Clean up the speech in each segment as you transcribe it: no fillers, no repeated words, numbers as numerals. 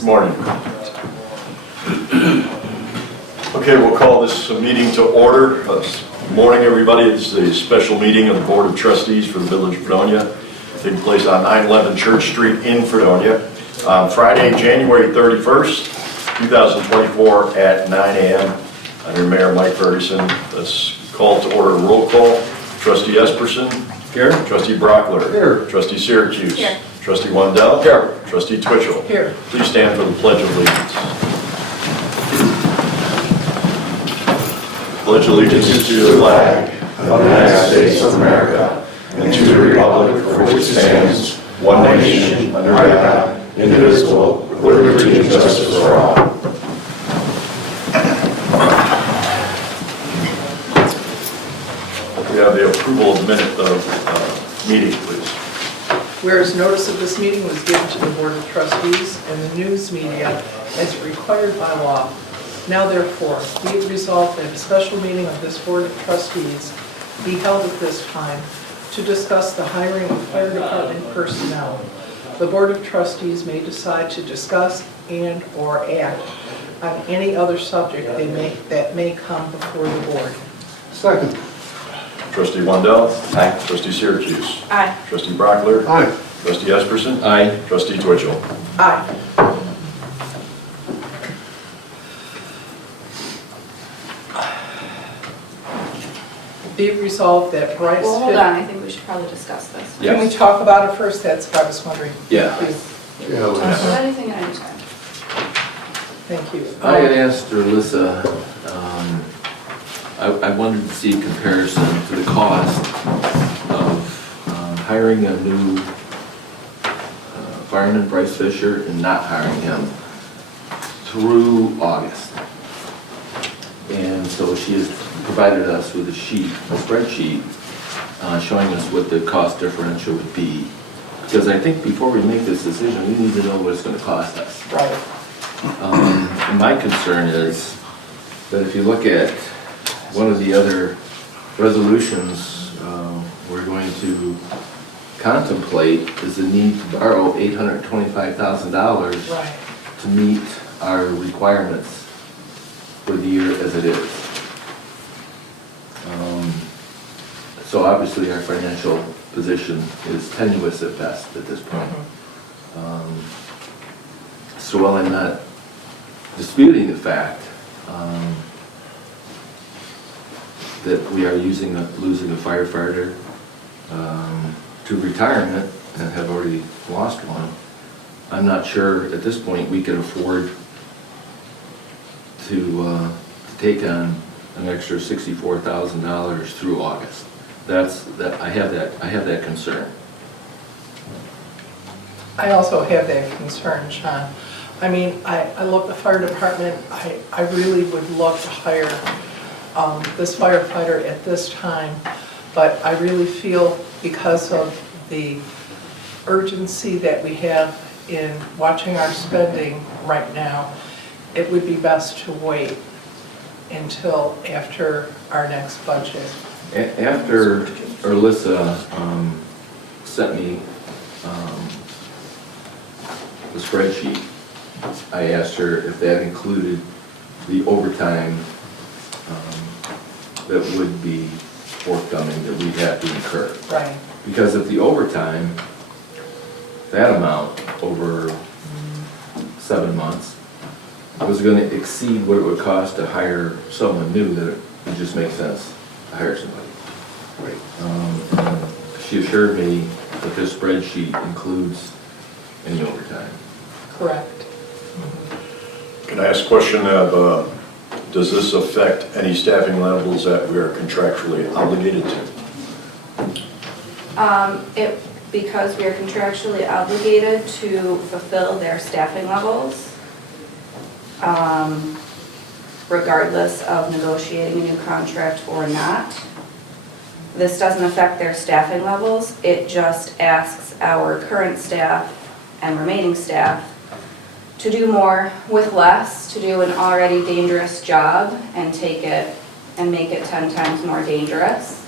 Good morning. Okay, we'll call this meeting to order. Good morning, everybody. It's a special meeting of the Board of Trustees for the Village of Fredonia, taking place on 911 Church Street in Fredonia on Friday, January 31st, 2024 at 9 a.m. I'm your Mayor, Mike Ferguson. Let's call to order a roll call. Trustee Esperson. Here. Trustee Brockler. Here. Trustee Syracuse. Here. Trustee Wendell. Here. Trustee Twitchell. Here. Please stand for the Pledge of Allegiance. Pledge allegiance to the flag of the United States of America and to the republic for which it stands, one nation, under God, indivisible, with liberty and justice for all. We have the approval of the minute of meeting, please. Whereas notice of this meeting was given to the Board of Trustees and the news media as required by law. Now therefore, be it resolved that a special meeting of this Board of Trustees be held at this time to discuss the hiring of fire department personnel. The Board of Trustees may decide to discuss and/or act on any other subject that may come before the Board. Second. Trustee Wendell. Aye. Trustee Syracuse. Aye. Trustee Brockler. Aye. Trustee Esperson. Aye. Trustee Twitchell. Aye. Be it resolved that Bryce... Well, hold on, I think we should probably discuss this. Can we talk about it first? That's what I was wondering. Yeah. Please. Is anything I understand? Thank you. I had asked Alyssa, I wanted to see a comparison to the cost of hiring a new fireman, Bryce Fisher, and not hiring him through August. And so she has provided us with a spreadsheet, showing us what the cost differential would be. Because I think before we make this decision, we need to know what it's going to cost us. Right. And my concern is that if you look at one of the other resolutions we're going to contemplate is the need to borrow $825,000 Right. to meet our requirements for the year as it is. So obviously our financial position is tenuous at best at this point. So while I'm not disputing the fact that we are losing a firefighter to retirement and have already lost one, I'm not sure at this point we can afford to take on an extra $64,000 through August. I have that concern. I also have that concern, John. I mean, I love the fire department. I really would love to hire this firefighter at this time, but I really feel because of the urgency that we have in watching our spending right now, it would be best to wait until after our next budget. After Alyssa sent me the spreadsheet, I asked her if that included the overtime that would be forthcoming that we'd have to incur. Right. Because if the overtime, that amount over 7 months, was going to exceed what it would cost to hire someone new, that it would just make sense to hire somebody. Right. She assured me that this spreadsheet includes any overtime. Correct. Can I ask a question of, does this affect any staffing levels that we are contractually obligated to? Because we are contractually obligated to fulfill their staffing levels, regardless of negotiating a new contract or not. This doesn't affect their staffing levels. It just asks our current staff and remaining staff to do more with less, to do an already dangerous job and take it and make it 10 times more dangerous.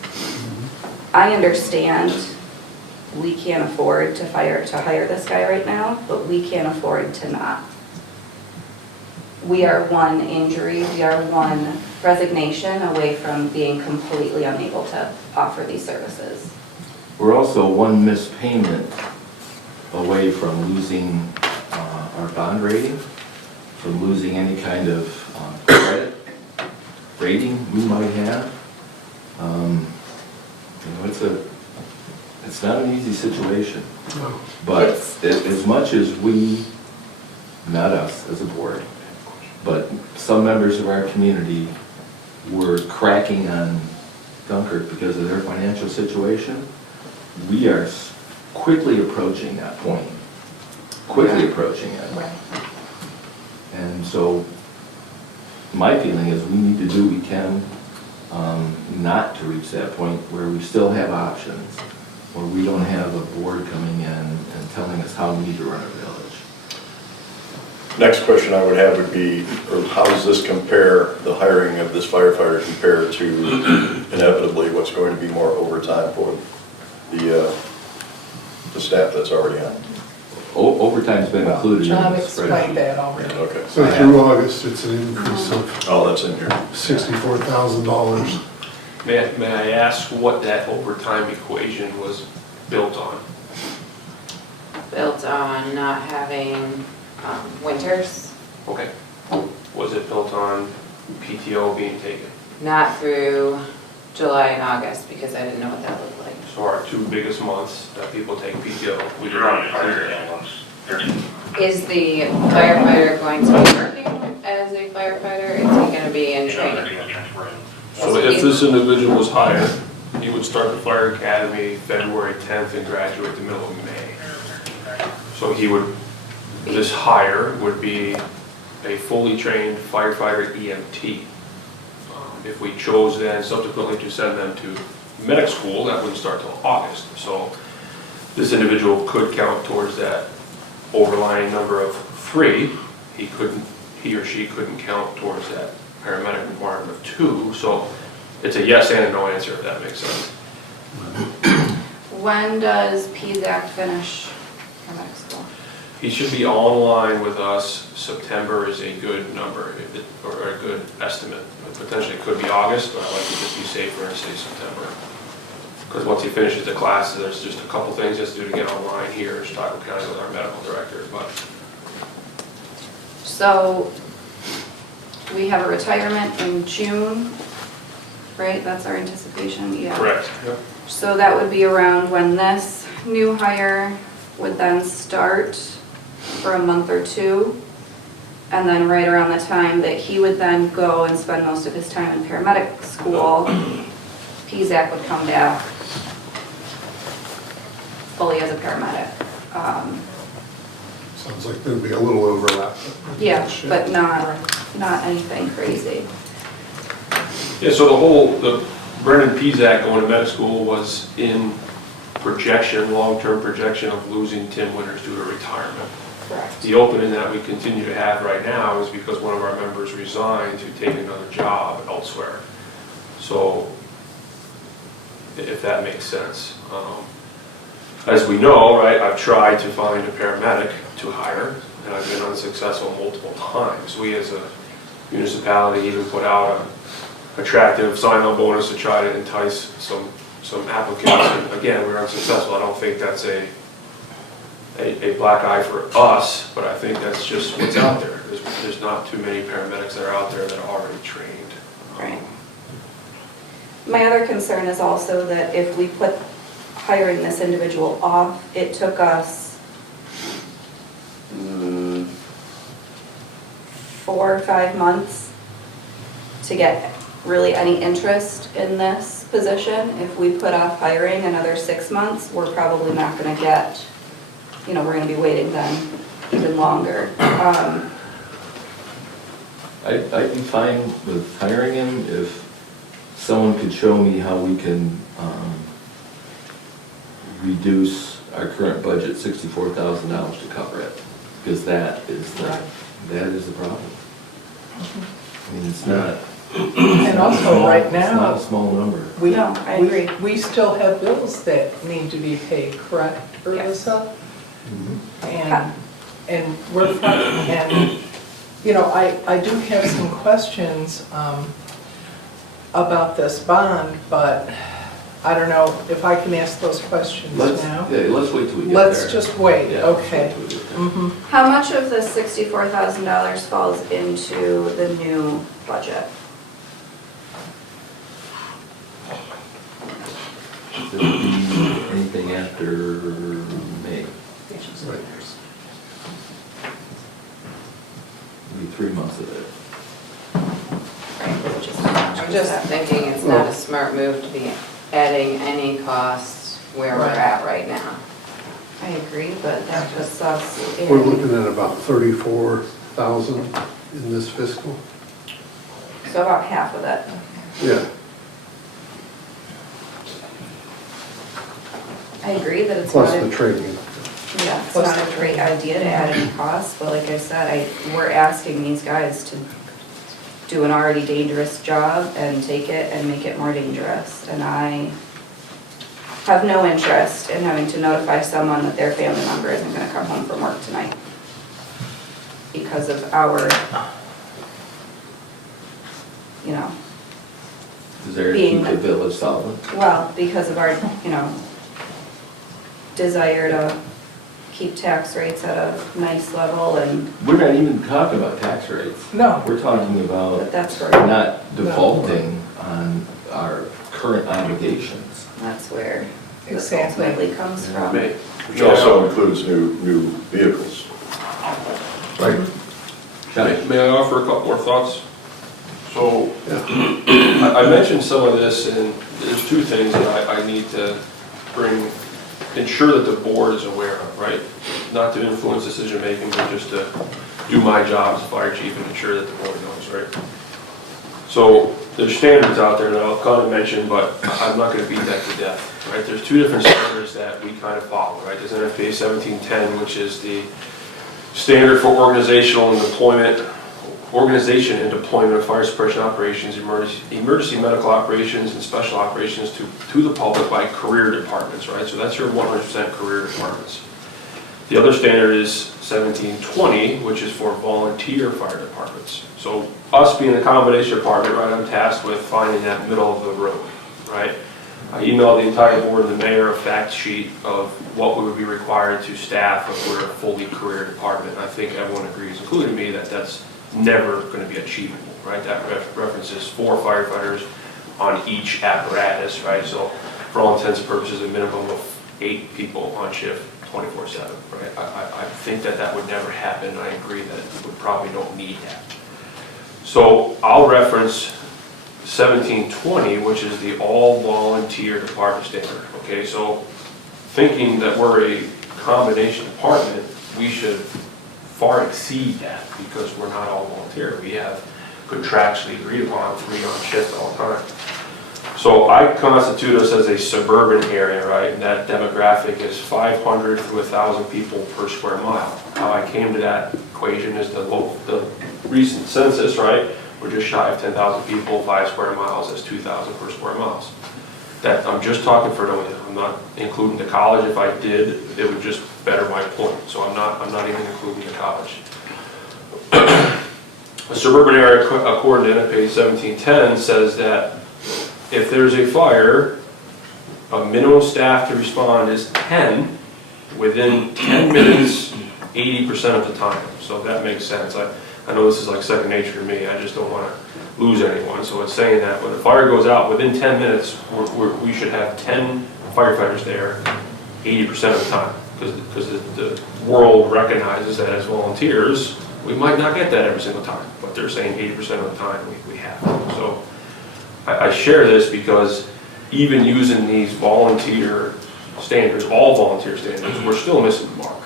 I understand we can't afford to hire this guy right now, but we can't afford to not. we are one injury, we are one resignation away from being completely unable to offer these services. We're also one missed payment away from losing our bond rating, from losing any kind of credit rating we might have. It's not an easy situation. But as much as we, not us as a board, but some members of our community were cracking on Dunkirk because of their financial situation, we are quickly approaching that point. Quickly approaching it. Right. And so my feeling is we need to do what we can not to reach that point where we still have options, where we don't have a board coming in and telling us how we need to run our village. Next question I would have would be, or how does this compare, the hiring of this firefighter compare to inevitably what's going to be more overtime for the staff that's already on? Overtime's been Well, included in John the explained spreadsheet. that already. Okay. So through August, it's an increase of Oh, that's in here. $64,000. May I ask what that overtime equation was built on? Built on not having winters, Okay. Was it built on PTO being taken? not through July and August, because I didn't know what that looked like. So our two biggest months that people take PTO, we did not hire anyone. Is the firefighter going to be working as a firefighter? Is he going to be in training? So if this individual was hired, he would start the fire academy February 10th and graduate the middle of May. So this hire would be a fully trained firefighter EMT. If we chose then subsequently to send them to medic school, that wouldn't start till August. So this individual could count towards that overlying number of 3. He or she couldn't count towards that paramedic requirement of 2. So it's a yes and a no answer, if that makes sense. When does PZAC finish paramedic school? He should be online with us. September is a good number, or a good estimate. Potentially it could be August, but I'd like to just be safer and say September. Because once he finishes the classes, there's just a couple things he has to do to get online here in Chicago County with our medical director, but So we have a retirement in June, right? That's our anticipation, yeah. correct. Yep. So that would be around when this new hire would then start for a month or 2. And then right around the time that he would then go and spend most of his time in paramedic school, PZAC would come back fully as a paramedic. Sounds like there'd be a little overlap. Yeah, but not anything crazy. Yeah, so the Brendan Pizak going to med school was in projection, long-term projection of losing Tim Winters due to retirement. Correct. The opening that we continue to have right now is because one of our members resigned to take another job elsewhere. So, if that makes sense. As we know, right, I've tried to find a paramedic to hire, and I've been unsuccessful multiple times. We as a municipality even put out an attractive sign-on bonus to try to entice some applicants, and again, we were unsuccessful. I don't think that's a black eye for us, but I think that's just what's out there. There's not too many paramedics that are out there that are already trained. Right. My other concern is also that if we put hiring this individual off, it took us 4 or 5 months to get really any interest in this position. If we put off hiring another 6 months, we're probably not going to get, we're going to be waiting then even longer. I'd be fine with hiring him if someone could show me how we can reduce our current budget $64,000 to cover it, because that is the problem. I mean, it's not. And also, right It's not now, a small number. No, I agree. we still have bills that need to be paid, correct, Ursa? And we're, and You know, I do have some questions about this bond, but I don't know if I can ask those questions now. Let's wait till we get there. Let's just wait, Yeah, okay. let's wait till we get there. Mhm. How much of the $64,000 falls into the new budget? There would be anything after May. Right. Maybe 3 months of it. Right, which is how much I'm was just that? thinking it's not a smart move to be adding any costs where we're Right. at right now. I agree, but that puts us We're in, looking at about 34,000 in this fiscal. so about half of it. Yeah. I agree that it's not, Plus the a- training. yeah, it's Plus not the a great idea to add any costs, but like I said, we're asking these guys to do an already dangerous job and take it and make it more dangerous. And I have no interest in having to notify someone that their family member isn't gonna come home from work tonight because of our, you know, Desire to Being- keep the village solvent. well, because of our, you know, desire to keep tax rates at a nice level, and, We're not even talking about tax rates. No, We're talking about but that's where, not defaulting on our current obligations. that's where this Exactly. ultimately comes from. May- Which also includes new vehicles. Right. May I offer a couple more thoughts? So, Yeah. I mentioned some of this, and there's two things that I need to ensure that the board is aware of, right? Not to influence decision-making, but just to do my job as fire chief and ensure that the board knows, right? So, there's standards out there that I'll kind of mention, but I'm not gonna beat that to death, right? There's two different standards that we kind of follow, right? There's NFPA 1710, which is the standard for organization and deployment of fire suppression operations, emergency medical operations, and special operations to the public by career departments, right? So that's your 100% career departments. The other standard is 1720, which is for volunteer fire departments. So us being the combination department, right, I'm tasked with finding that middle of the road, right? I emailed the entire board and the mayor a fact sheet of what we would be required to staff if we're a fully career department. I think everyone agrees, including me, that that's never going to be achievable, right? That references 4 firefighters on each apparatus, right? So for all intents and purposes, a minimum of 8 people on shift 24/7, right? I think that would never happen. I agree that we probably don't need that. So I'll reference 1720, which is the all-volunteer department standard, okay? So thinking that we're a combination department, we should far exceed that because we're not all volunteer. We have contractually agreed upon 3 on shift all the time. So I constitute us as a suburban area, right? And that demographic is 500 to 1,000 people per square mile. How I came to that equation is the recent census, right? We're just shy of 10,000 people, 5 square miles, that's 2,000 per square miles. That, I'm just talking Fredonia, I'm not including the college. If I did, it would just better my point. So I'm not even including the college. A suburban area, according to NFPA 1710, says that if there's a fire, a minimum staff to respond is 10 within 10 minutes, 80% of the time. So that makes sense. I know this is like second nature to me. I just don't want to lose anyone. So it's saying that when the fire goes out, within 10 minutes, we should have 10 firefighters there 80% of the time. Because the world recognizes that as volunteers, we might not get that every single time. But they're saying 80% of the time we have to. So I share this because even using these volunteer standards, all volunteer standards, we're still missing the mark.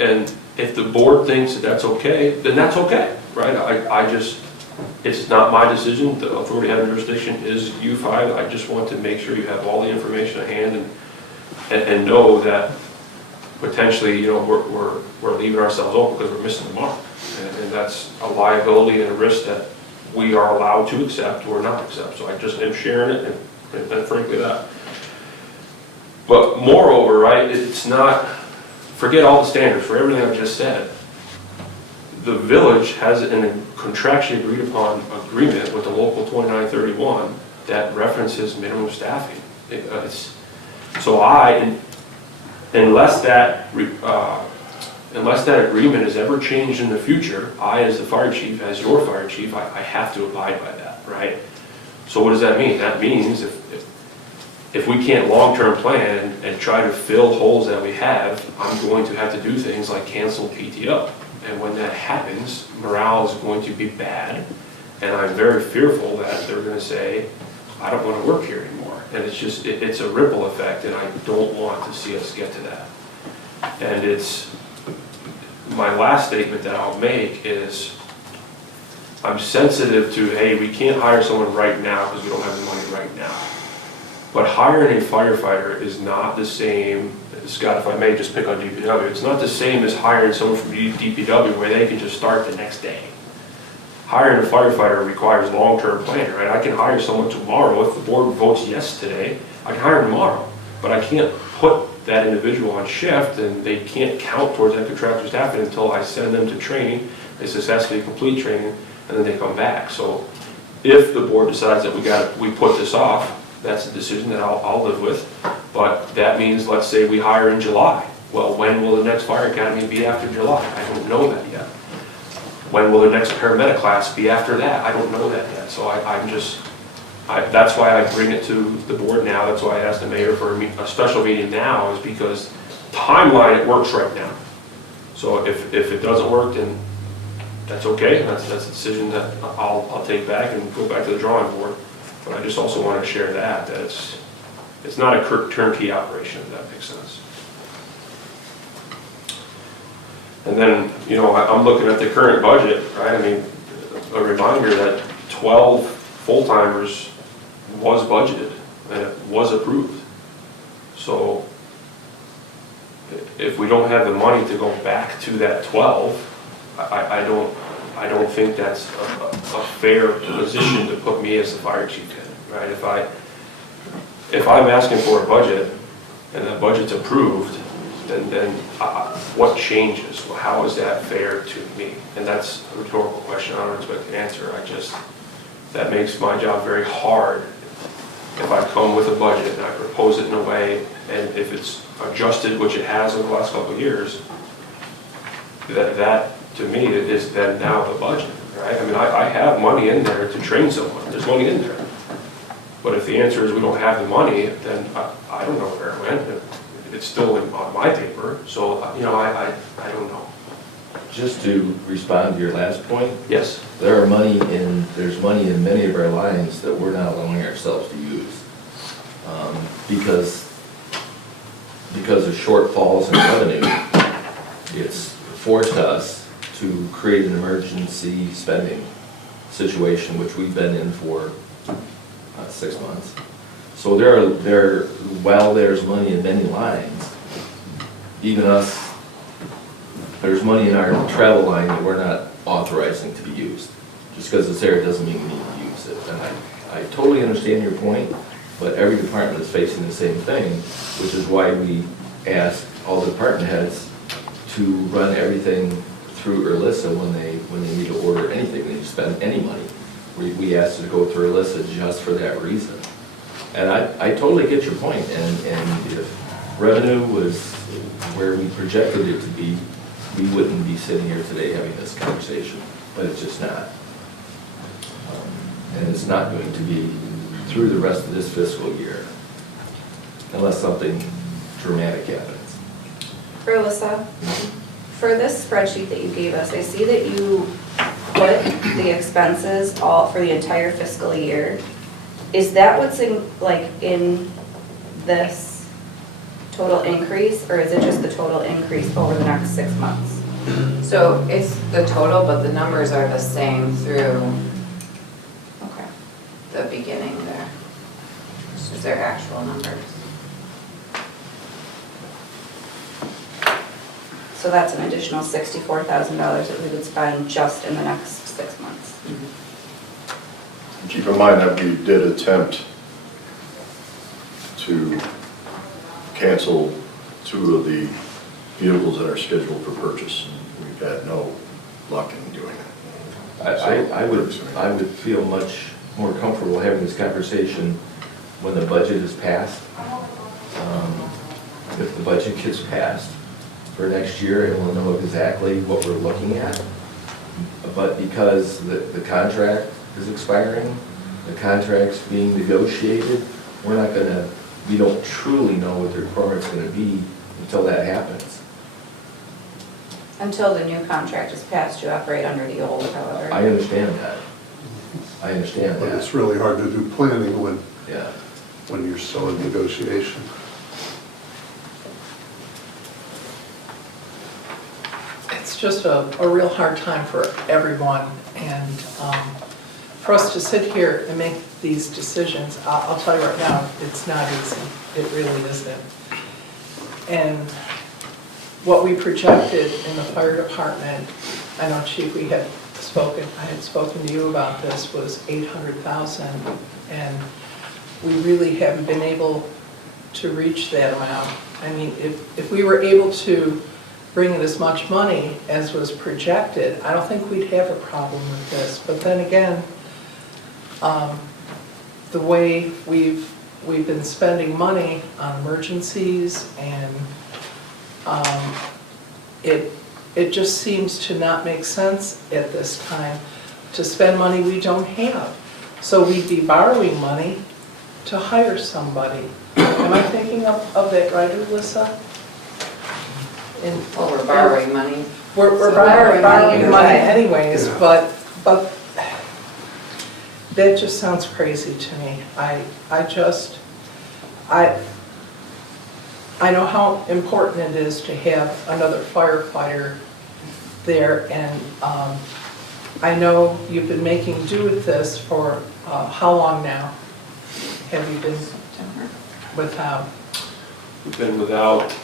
And if the board thinks that that's okay, then that's okay, right? I just, it's not my decision. The authority having jurisdiction is U5. I just want to make sure you have all the information at hand and know that potentially, you know, we're leaving ourselves open because we're missing the mark. And that's a liability and a risk that we are allowed to accept or not accept. So I just am sharing it and frankly that. But moreover, right, it's not, forget all the standards for everything I've just said. the village has a contractually agreed upon agreement with the local 2931 that references minimum staffing. So unless that agreement is ever changed in the future, I, as the fire chief, as your fire chief, I have to abide by that, right? So what does that mean? That means if we can't long-term plan and try to fill holes that we have, I'm going to have to do things like cancel PTO. And when that happens, morale is going to be bad. And I'm very fearful that they're going to say, I don't want to work here anymore. And it's just, it's a ripple effect, and I don't want to see us get to that. And my last statement that I'll make is, I'm sensitive to, hey, we can't hire someone right now because we don't have the money right now. But hiring a firefighter is not the same, Scott, if I may just pick on DPW, it's not the same as hiring someone from DPW where they can just start the next day. Hiring a firefighter requires long-term planning, right? I can hire someone tomorrow, if the board votes yes today, I can hire them tomorrow. But I can't put that individual on shift and they can't count towards that contractor staffing until I send them to training, they successfully complete training, and then they come back. So if the board decides that we put this off, that's a decision that I'll live with. But that means, let's say we hire in July. Well, when will the next fire academy be after July? I don't know that yet. When will the next paramedic class be after that? I don't know that yet. So that's why I bring it to the board now. That's why I asked the mayor for a special meeting now, is because timeline, it works right now. So if it doesn't work, then that's okay. That's a decision that I'll take back and go back to the drawing board. But I just also want to share that it's not a turnkey operation, if that makes sense. And then, you know, I'm looking at the current budget, right? I mean, a reminder that 12 full-timers was budgeted and it was approved. So if we don't have the money to go back to that 12, I don't think that's a fair position to put me as the fire chief in, right? If I'm asking for a budget and that budget's approved, then what changes? Well, how is that fair to me? And that's a rhetorical question. I don't expect an answer. That makes my job very hard if I come with a budget and I propose it in a way, and if it's adjusted, which it has over the last couple of years, that to me is then now the budget, right? I mean, I have money in there to train someone. There's money in there. But if the answer is we don't have the money, then I don't know where it went. It's still on my paper, so, you know, I don't know. Just to respond to your last point, Yes. there's money in many of our lines that we're not allowing ourselves to use. Because of shortfalls in revenue, it's forced us to create an emergency spending situation, which we've been in for 6 months. So while there's money in many lines, even us, there's money in our travel line that we're not authorizing to be used. Just because it's there doesn't mean we need to use it. And I totally understand your point, but every department is facing the same thing, which is why we asked all the department heads to run everything through ERLISA when they need to order anything, they spend any money. We asked to go through ERLISA just for that reason. And I totally get your point, and if revenue was where we projected it to be, we wouldn't be sitting here today having this conversation, but it's just not. And it's not going to be through the rest of this fiscal year, unless something dramatic happens. Alyssa, for this spreadsheet that you gave us, I see that you put the expenses all for the entire fiscal year. Is that what's in this total increase, or is it just the total increase over the next 6 months? So it's the total, but the numbers are the same through Okay. the beginning there. It's just their actual numbers. So that's an additional $64,000 that we would spend just in the next 6 months. Keep in mind that we did attempt to cancel 2 of the vehicles that are scheduled for purchase. We've had no luck in doing it. I would feel much more comfortable having this conversation when the budget is passed. If the budget gets passed for next year, and we'll know exactly what we're looking at. But because the contract is expiring, the contract's being negotiated, we don't truly know what the requirement's gonna be until that happens. Until the new contract is passed, you operate under the old, however. I understand that. I understand But that, it's really hard to do planning yeah. when you're still in negotiation. It's just a real hard time for everyone, and for us to sit here and make these decisions, I'll tell you right now, it's not easy. It really isn't. And what we projected in the fire department, I know, Chief, I had spoken to you about this, was 800,000, and we really haven't been able to reach that amount. I mean, if we were able to bring in as much money as was projected, I don't think we'd have a problem with this. But then again, the way we've been spending money on emergencies, and it just seems to not make sense at this time to spend money we don't have. So we'd be borrowing money to hire somebody. Am I thinking of that right, Alyssa? Well, we're borrowing money. We're So borrowing money right. anyways, Yeah. but that just sounds crazy to me. I know how important it is to have another firefighter there, and I know you've been making do with this for how long now? Have you been without? We've been without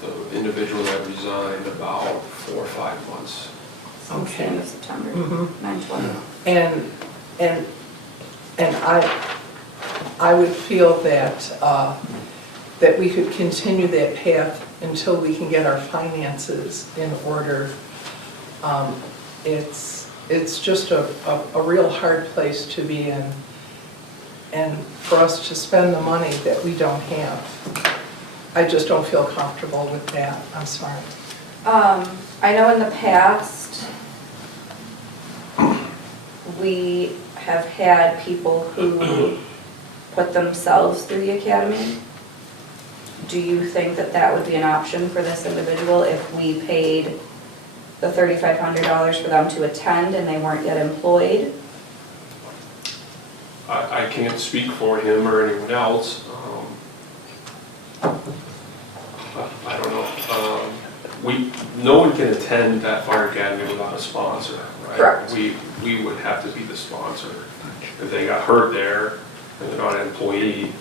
the individual that resigned about 4 or 5 months. Since the end of September, Mhm. 9/20. And I would feel that that we could continue that path until we can get our finances in order. It's just a real hard place to be in, and for us to spend the money that we don't have. I just don't feel comfortable with that, I'm sorry. I know in the past, we have had people who put themselves through the academy. Do you think that that would be an option for this individual if we paid the $3,500 for them to attend and they weren't yet employed? I can't speak for him or anyone else. I don't know. No one can attend that fire academy without a sponsor, right? Correct. We would have to be the sponsor. If they got hurt there and they're not an employee,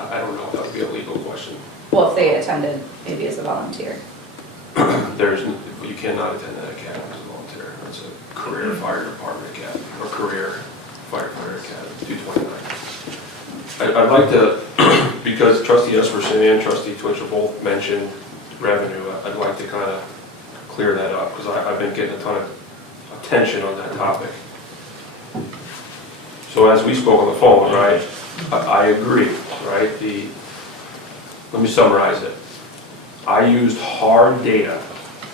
I don't know if that would be a legal question. Well, if they attended maybe as a volunteer. You cannot attend that academy as a volunteer. It's a career fire department academy, or career firefighter academy, 229. I'd like to, because Trustee Esperson and Trustee Twitchell both mentioned revenue, I'd like to kind of clear that up, because I've been getting a ton of attention on that topic. So as we spoke on the phone, right, I agree, right? Let me summarize it. I used hard data,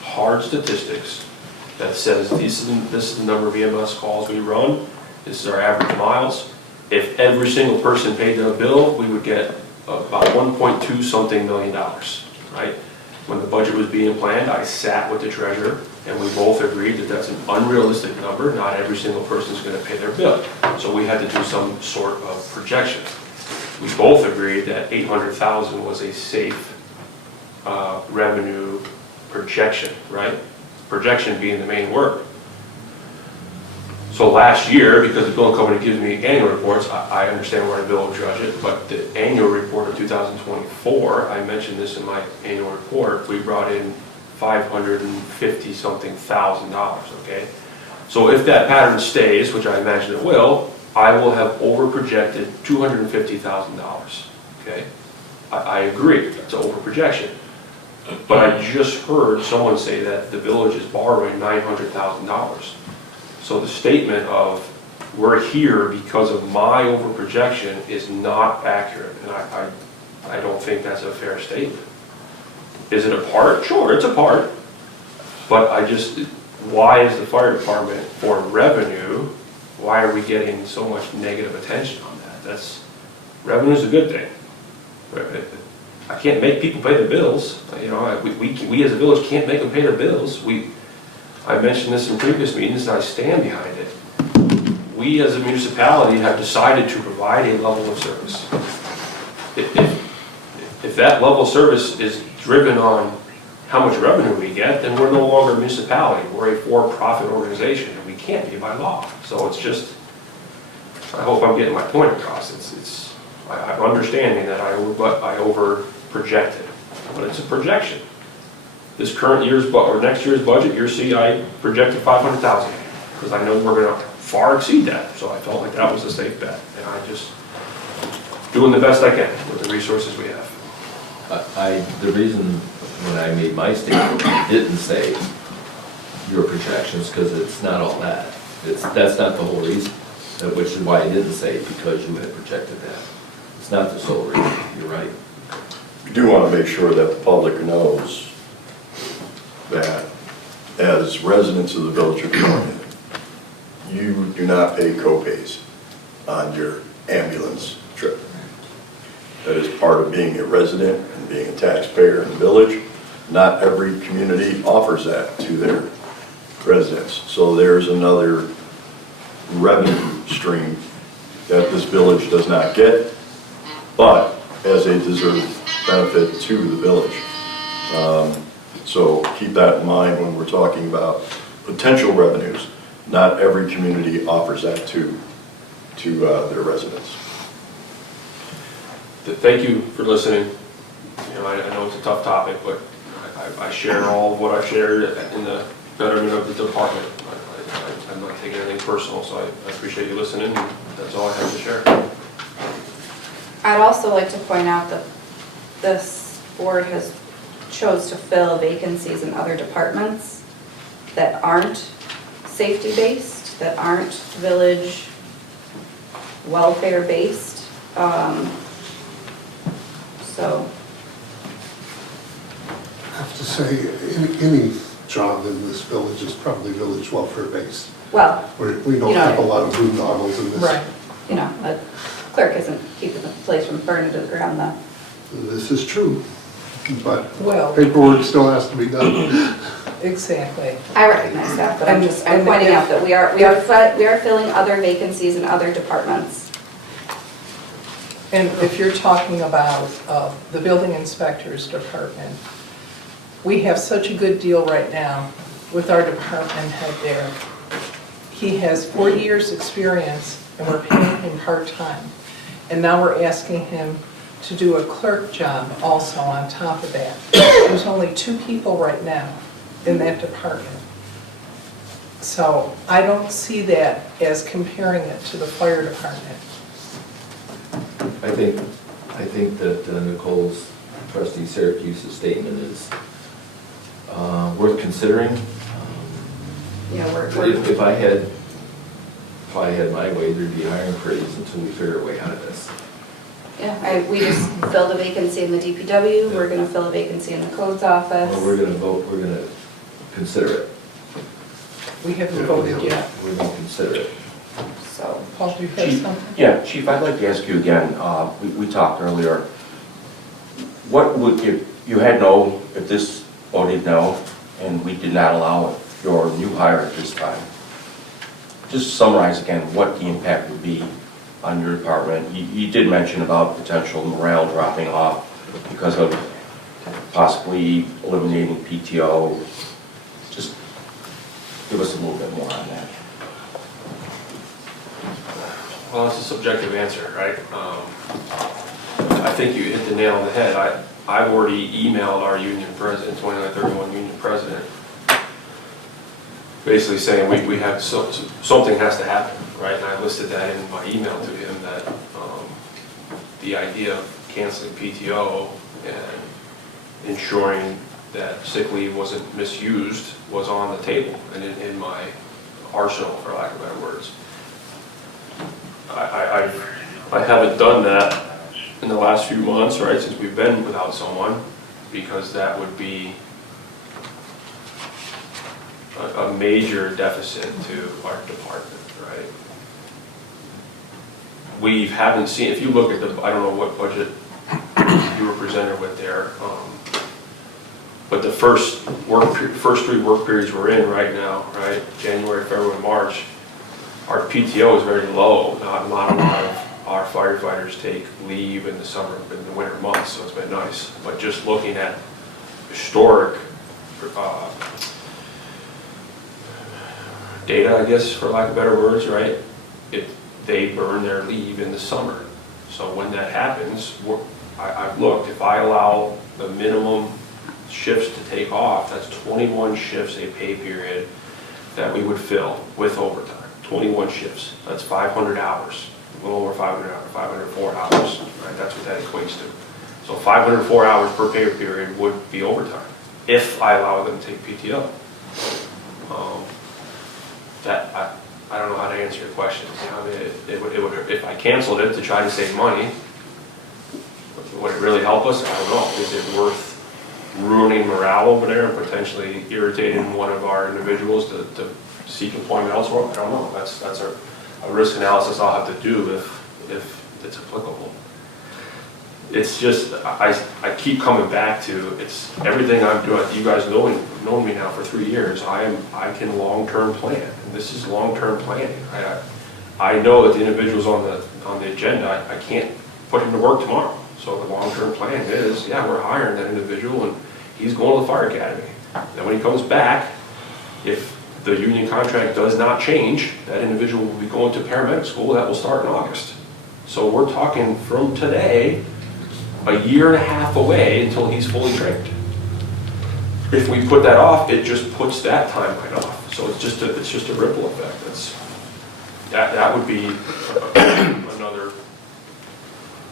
hard statistics that says this is the number of EMS calls we run, this is our average miles. If every single person paid their bill, we would get about 1.2 something million dollars, right? When the budget was being planned, I sat with the treasurer and we both agreed that that's an unrealistic number. Not every single person is going to pay their bill. So we had to do some sort of projection. We both agreed that 800,000 was a safe revenue projection, right? Projection being the main word. So last year, because the billing company gives me annual reports, I understand where the bill will judge it, but the annual report of 2024, I mentioned this in my annual report, we brought in $550-something thousand, okay? So if that pattern stays, which I imagine it will, I will have overprojected $250,000, okay? I agree, that's an overprojection. But I just heard someone say that the village is borrowing $900,000. So the statement of, we're here because of my overprojection is not accurate, and I don't think that's a fair statement. Is it a part? Sure, it's a part. But why is the fire department, for revenue, why are we getting so much negative attention on that? Revenue's a good thing. I can't make people pay their bills. You know, we as a village can't make them pay their bills. I mentioned this in previous meetings, and I stand behind it. We as a municipality have decided to provide a level of service. If that level of service is driven on how much revenue we get, then we're no longer a municipality. We're a for-profit organization, and we can't be by law. So it's just, I hope I'm getting my point across. I'm understanding that I over-projected, but it's a projection. This current year's, or next year's budget, you'll see I projected 500,000, because I know we're gonna far exceed that. So I felt like that was a safe bet, and I just doing the best I can with the resources we have. The reason when I made my statement, I didn't say your projections, because it's not all that. That's not the whole reason, which is why I didn't say because you had projected that. It's not the sole reason, you're right. We do want to make sure that the public knows that as residents of the Village of Fredonia, you do not pay co-pays on your ambulance trip. That is part of being a resident and being a taxpayer in the village. Not every community offers that to their residents. So there's another revenue stream that this village does not get, but as a deserved benefit to the village. So keep that in mind when we're talking about potential revenues. Not every community offers that to their residents. Thank you for listening. You know, I know it's a tough topic, but I share all of what I've shared in the betterment of the department. I'm not taking anything personal, so I appreciate you listening, and that's all I have to share. I'd also like to point out that this board has chose to fill vacancies in other departments that aren't safety-based, that aren't village welfare-based. So I have to say, any job in this village is probably village welfare-based. well, We don't have a lot of boondoggles in this. Right. you know, a clerk isn't keeping the place from burning to the ground though. This is true, but Well, paperwork still has to be done. exactly. I recognize that, but I'm pointing out that we are filling other vacancies in other departments. And if you're talking about the building inspector's department, we have such a good deal right now with our department head there. He has 40 years' experience, and we're paying him part-time. And now we're asking him to do a clerk job also on top of that. There's only 2 people right now in that department. So I don't see that as comparing it to the fire department. I think that Nicole's, Trustee Syracuse's statement is worth considering. You know, If I had my way, there'd be hiring freeze until we figure a way out of this. yeah, we just filled a vacancy in the DPW, we're gonna fill a vacancy in the codes office. Well, we're gonna consider it. We haven't voted yet. We're gonna consider it. So, Paul, do you have Chief, something? yeah, Chief, I'd like to ask you again, we talked earlier, what would, if you had no, if this voted no, and we did not allow your new hire at this time, just summarize again what the impact would be on your department. You did mention about potential morale dropping off because of possibly eliminating PTO. Just give us a little bit more on that. Well, it's a subjective answer, right? I think you hit the nail on the head. I've already emailed our union president, 2931 union president, basically saying we have, something has to happen, right? And I listed that in my email to him, that the idea of canceling PTO and ensuring that sick leave wasn't misused was on the table and in my arsenal, for lack of better words. I haven't done that in the last few months, right, since we've been without someone, because that would be a major deficit to our department, right? We haven't seen, if you look at the, I don't know what budget you were presented with there, but the first 3 work periods we're in right now, right, January, February, March, our PTO is very low. Not a lot of our firefighters take leave in the summer, in the winter months, so it's been nice. But just looking at historic data, I guess, for lack of better words, right? They burn their leave in the summer. So when that happens, I've looked, if I allow the minimum shifts to take off, that's 21 shifts a pay period that we would fill with overtime. 21 shifts, that's 500 hours, a little over 500 hours, 504 hours, right? That's what that equates to. So 504 hours per pay period would be overtime, if I allow them to take PTO. I don't know how to answer your question. I mean, it would, if I canceled it to try to save money, would it really help us? I don't know. Is it worth ruining morale over there and potentially irritating one of our individuals to seek employment elsewhere? I don't know. That's a risk analysis I'll have to do if it's applicable. It's just, I keep coming back to, it's everything I'm doing. You guys know me now for 3 years. I can long-term plan, and this is long-term planning. I know that the individuals on the agenda, I can't put him to work tomorrow. So the long-term plan is, yeah, we're hiring that individual and he's going to the fire academy. Then when he comes back, if the union contract does not change, that individual will be going to paramedic school. That will start in August. So we're talking from today, a year and a half away until he's fully trained. If we put that off, it just puts that timeline off. So it's just a ripple effect. That would be another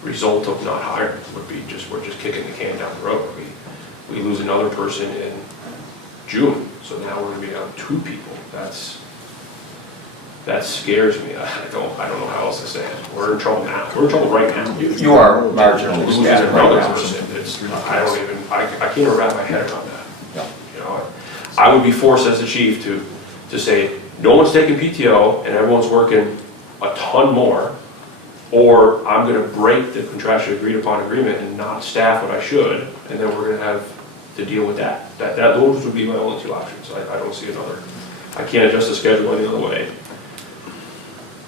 result of not hiring. Would be we're just kicking the can down the road. We lose another person in June, so now we're going to be down 2 people. That scares me. I don't know how else to say it. We're in trouble now. We're in trouble right now. You are marginally Losing staffed another right now. person. I can't even wrap my head around that. Yeah. You know, I would be forced as a chief to say no one's taking PTO and everyone's working a ton more, or I'm going to break the contractually agreed upon agreement and not staff what I should, and then we're going to have to deal with that. Those would be my only 2 options. I don't see another. I can't adjust the schedule any other way.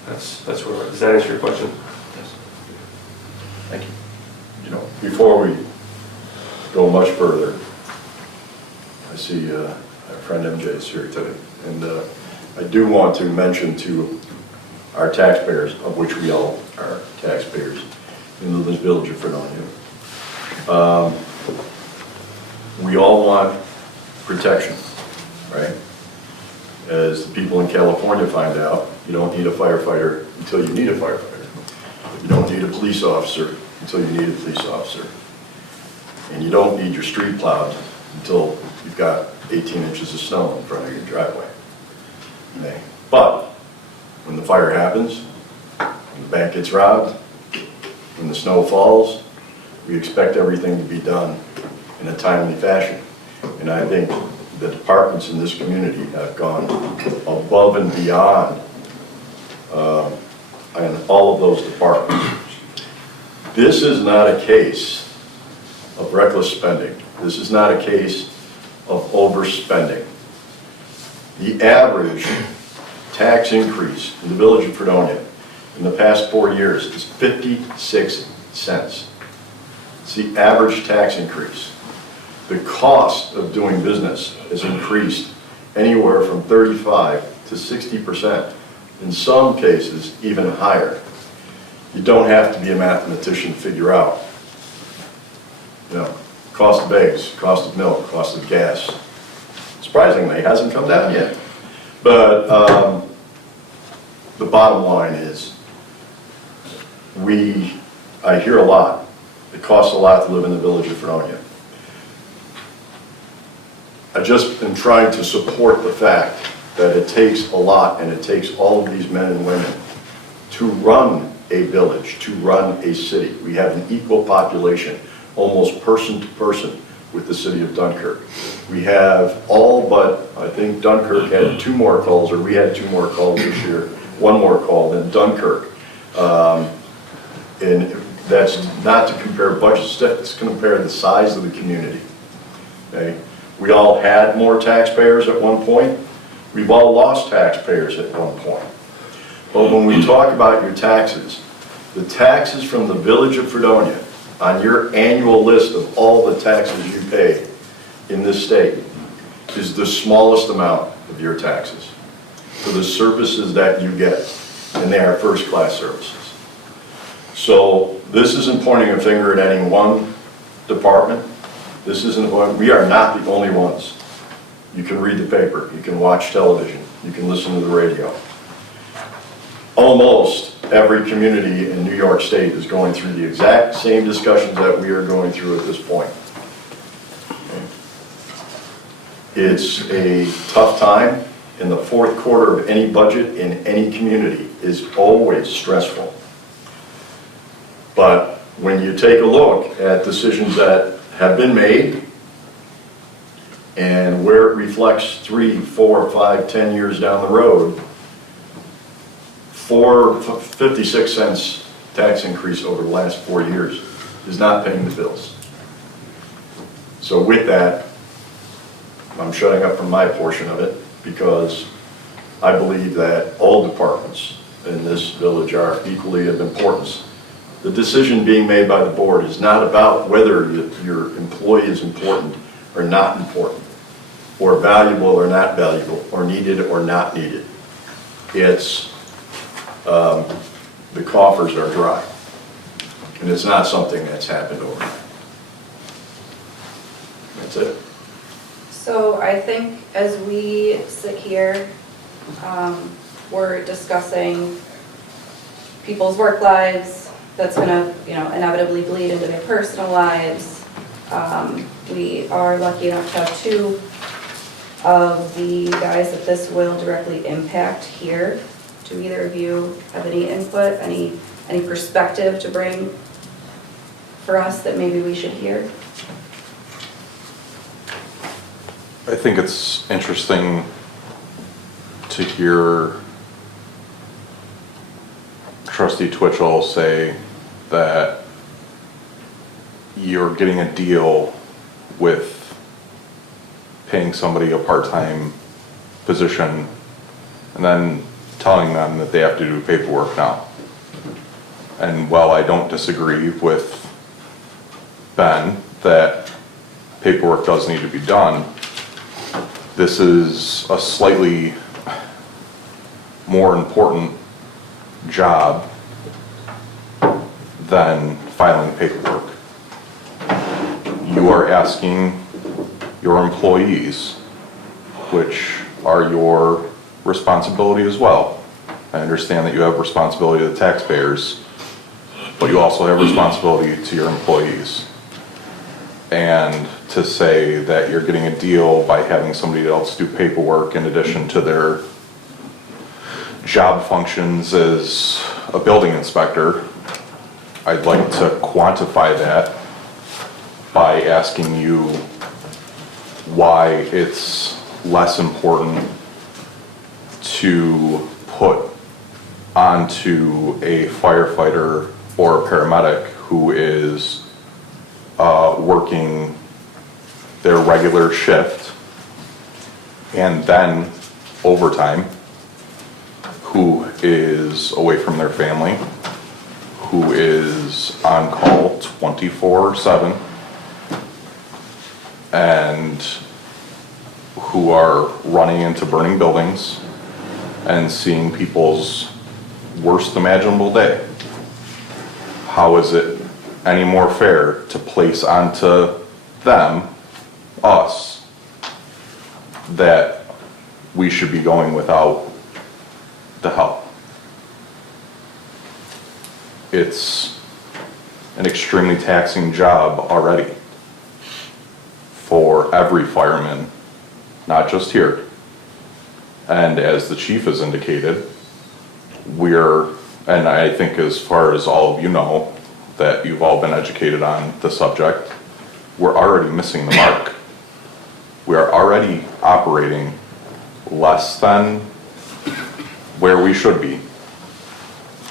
That's where. Does that answer your question? Yes. Thank you. You know, before we go much further, I see our friend MJ is here today, and I do want to mention to our taxpayers, of which we all are taxpayers in the village of Fredonia, we all want protection, right? As the people in California find out, you don't need a firefighter until you need a firefighter. You don't need a police officer until you need a police officer. And you don't need your street plowed until you've got 18 inches of snow in front of your driveway. Okay. But when the fire happens, when the bank gets robbed, when the snow falls, we expect everything to be done in a timely fashion. And I think the departments in this community have gone above and beyond in all of those departments. This is not a case of reckless spending. This is not a case of overspending. The average tax increase in the village of Fredonia in the past 4 years is 56 cents. It's the average tax increase. The cost of doing business has increased anywhere from 35 to 60%. In some cases, even higher. You don't have to be a mathematician to figure out, you know, cost of eggs, cost of milk, cost of gas. Surprisingly, it hasn't come down yet. But the bottom line is, I hear a lot. It costs a lot to live in the village of Fredonia. I just am trying to support the fact that it takes a lot, and it takes all of these men and women to run a village, to run a city. We have an equal population, almost person to person, with the city of Dunkirk. We have all but, I think Dunkirk had 2 more calls, or we had 2 more calls this year, 1 more call than Dunkirk. And that's not to compare budgets, that's to compare the size of the community. Okay? We all had more taxpayers at one point. We've all lost taxpayers at one point. But when we talk about your taxes, the taxes from the village of Fredonia on your annual list of all the taxes you pay in this state is the smallest amount of your taxes for the services that you get, and they are first-class services. So this isn't pointing a finger at any one department. This isn't, we are not the only ones. You can read the paper, you can watch television, you can listen to the radio. Almost every community in New York State is going through the exact same discussions that we are going through at this point. It's a tough time, and the fourth quarter of any budget in any community is always stressful. But when you take a look at decisions that have been made and where it reflects 3, 4, 5, 10 years down the road, 56 cents tax increase over the last 4 years is not paying the bills. So with that, I'm shutting up from my portion of it, because I believe that all departments in this village are equally of importance. The decision being made by the board is not about whether your employee is important or not important, or valuable or not valuable, or needed or not needed. It's the coffers are dry, and it's not something that's happened overnight. That's it. So I think as we sit here, we're discussing people's work lives, that's gonna, inevitably bleed into their personal lives. We are lucky enough to have 2 of the guys that this will directly impact here. Do either of you have any input, any perspective to bring for us that maybe we should hear? I think it's interesting to hear Trustee Twitchell say that you're getting a deal with paying somebody a part-time position and then telling them that they have to do paperwork now. And while I don't disagree with Ben that paperwork does need to be done, this is a slightly more important job than filing paperwork. You are asking your employees, which are your responsibility as well. I understand that you have responsibility to the taxpayers, but you also have responsibility to your employees. And to say that you're getting a deal by having somebody else do paperwork in addition to their job functions as a building inspector, I'd like to quantify that by asking you why it's less important to put onto a firefighter or a paramedic who is working their regular shift and then overtime, who is away from their family, who is on call 24/7, and who are running into burning buildings and seeing people's worst imaginable day. How is it any more fair to place onto them, us, that we should be going without the help? It's an extremely taxing job already for every fireman not just here. And as the chief has indicated, and I think as far as all of you know, that you've all been educated on the subject, we're already missing the mark. We are already operating less than where we should be.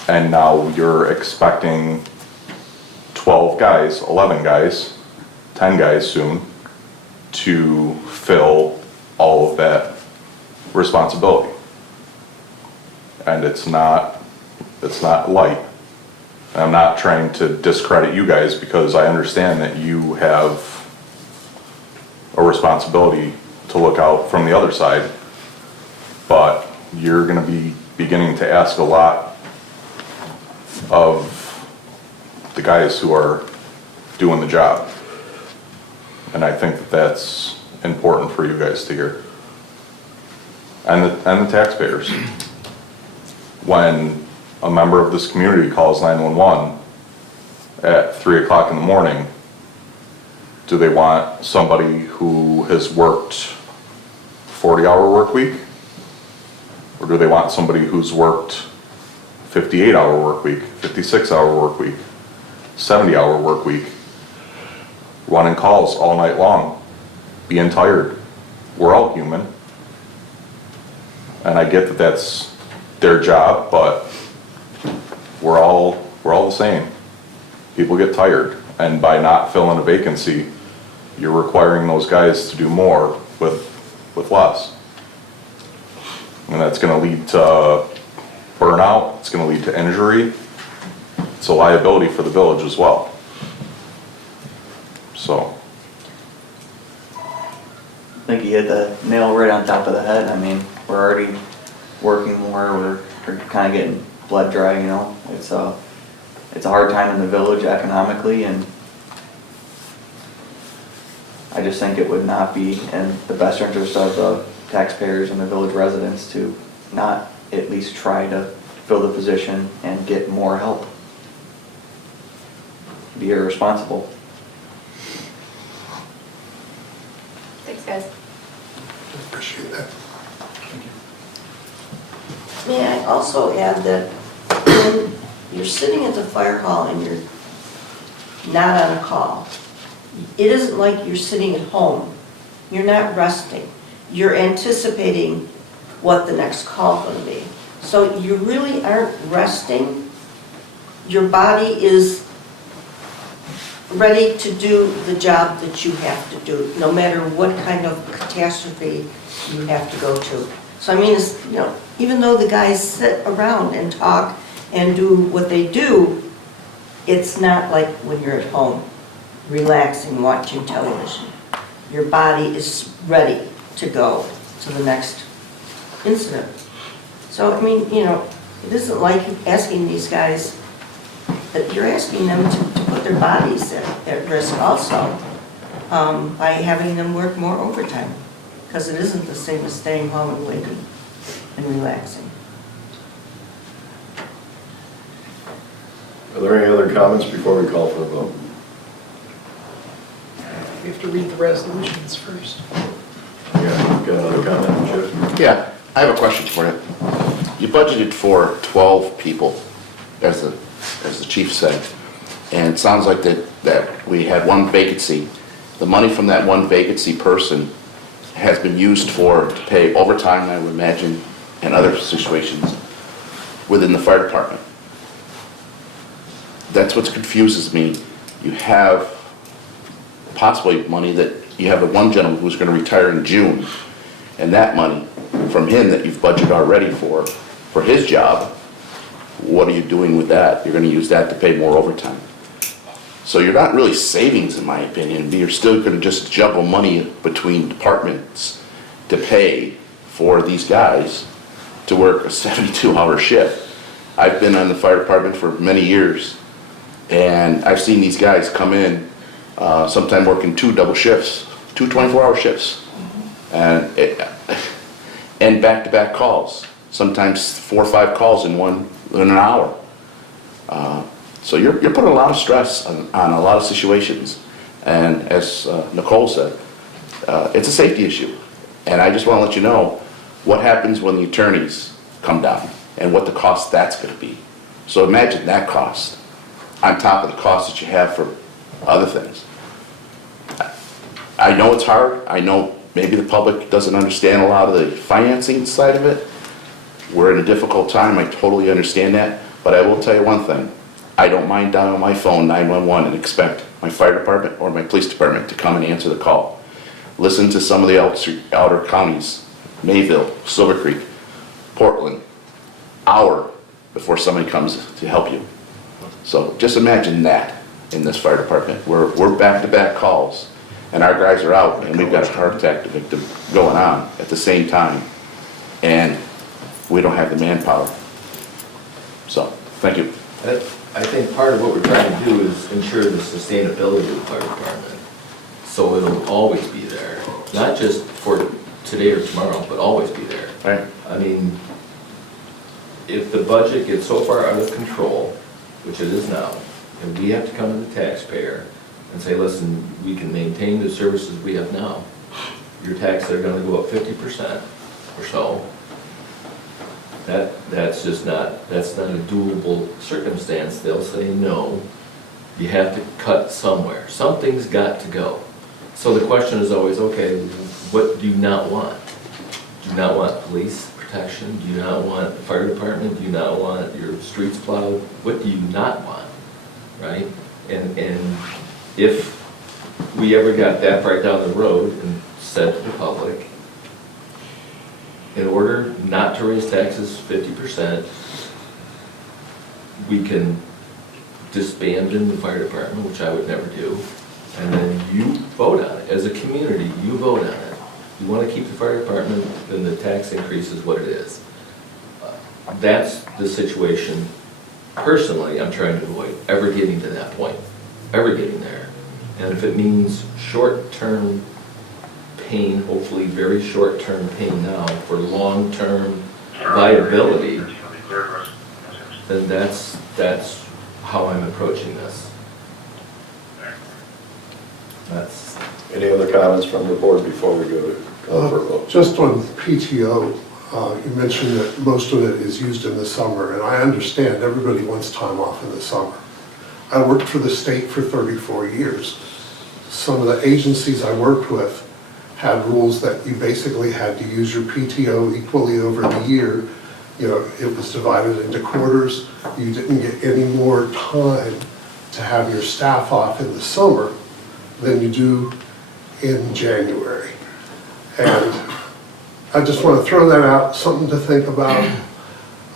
And now you're expecting 12 guys, 11 guys, 10 guys soon to fill all of that responsibility. And it's not light. And I'm not trying to discredit you guys because I understand that you have a responsibility to look out from the other side, but you're gonna be beginning to ask a lot of the guys who are doing the job. And I think that that's important for you guys to hear. And the taxpayers. When a member of this community calls 911 at 3 o'clock in the morning, do they want somebody who has worked 40-hour work week? Or do they want somebody who's worked 58-hour work week, 56-hour work week, 70-hour work week, running calls all night long, being tired? We're all human. And I get that that's their job, but we're all the same. People get tired, and by not filling a vacancy, you're requiring those guys to do more with less. And that's gonna lead to burnout, it's gonna lead to injury. It's a liability for the village as well. So. I think you hit the nail right on top of the head. I mean, we're already working more, we're kind of getting blood dry, you know. It's a hard time in the village economically, and I just think it would not be in the best interest of the taxpayers and the village residents to not at least try to fill the position and get more help. Be irresponsible. Thanks, guys. Appreciate that. May I also add that when you're sitting at the fire hall and you're not on a call, it isn't like you're sitting at home. You're not resting. You're anticipating what the next call is going to be. So you really aren't resting. Your body is ready to do the job that you have to do, no matter what kind of catastrophe you have to go to. So I mean, it's, you know, even though the guys sit around and talk and do what they do, it's not like when you're at home, relaxing, watching television. Your body is ready to go to the next incident. So, I mean, you know, it isn't like asking these guys, that you're asking them to put their bodies at risk also by having them work more overtime, because it isn't the same as staying home and waiting and relaxing. Are there any other comments before we call for a vote? We have to read the resolutions first. Yeah, got another comment, Jeff? Yeah, I have a question for you. You budgeted for 12 people, as the chief said, and it sounds like that we had one vacancy. The money from that one vacancy person has been used to pay overtime, I would imagine, and other situations within the fire department. That's what confuses me. You have possibly money that you have one gentleman who's going to retire in June, and that money from him that you've budgeted already for his job, what are you doing with that? You're going to use that to pay more overtime. So you're not really savings, in my opinion. You're still going to just juggle money between departments to pay for these guys to work a 72-hour shift. I've been on the fire department for many years, and I've seen these guys come in, sometime working 2 double shifts, 2 24-hour shifts, and back-to-back calls, sometimes 4 or 5 calls in an hour. So you're putting a lot of stress on a lot of situations, and as Nicole said, it's a safety issue. And I just want to let you know what happens when the attorneys come down and what the cost that's going to be. So imagine that cost on top of the cost that you have for other things. I know it's hard. I know maybe the public doesn't understand a lot of the financing side of it. We're in a difficult time. I totally understand that. But I will tell you one thing. I don't mind dialing my phone 911 and expect my fire department or my police department to come and answer the call. Listen to some of the outer counties, Mayville, Silver Creek, Portland, hour before somebody comes to help you. So just imagine that in this fire department. We're back-to-back calls, and our guys are out, and we've got a heart attack victim going on at the same time, and we don't have the manpower. So, thank you. I think part of what we're trying to do is ensure the sustainability of the fire department. So it'll always be there, not just for today or tomorrow, but always be there. Right. I mean, if the budget gets so far out of control, which it is now, and we have to come to the taxpayer and say, listen, we can maintain the services we have now. Your taxes are gonna go up 50% or so. That's just not, that's not a doable circumstance. They'll say, no, you have to cut somewhere. Something's got to go. So the question is always, okay, what do you not want? Do you not want police protection? Do you not want the fire department? Do you not want your streets plowed? What do you not want, right? And if we ever got that far down the road and said to the public, in order not to raise taxes 50%, we can disband in the fire department, which I would never do, and then you vote on it. As a community, you vote on it. You want to keep the fire department, then the tax increase is what it is. That's the situation, personally, I'm trying to avoid ever getting to that point, ever getting there. And if it means short-term pain, hopefully very short-term pain now, for long-term viability, then that's how I'm approaching this. That's. Any other comments from the board before we go for a vote? Just on PTO, you mentioned that most of it is used in the summer, and I understand everybody wants time off in the summer. I worked for the state for 34 years. Some of the agencies I worked with had rules that you basically had to use your PTO equally over the year. You know, it was divided into quarters. You didn't get any more time to have your staff off in the summer than you do in January. And I just want to throw that out, something to think about.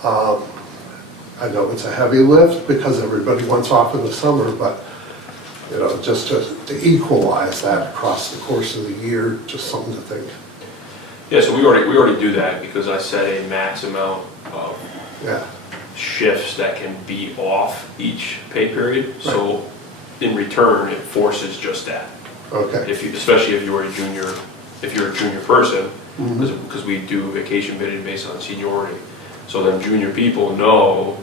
I know it's a heavy lift because everybody wants off in the summer, but you know, just to equalize that across the course of the year, just something to think. Yeah, so we already do that because I set a max amount of shifts that can be off each pay period. Right. So in return, it forces just that. Okay. Especially if you're a junior person, because we do vacation bidding based on seniority. So then junior people know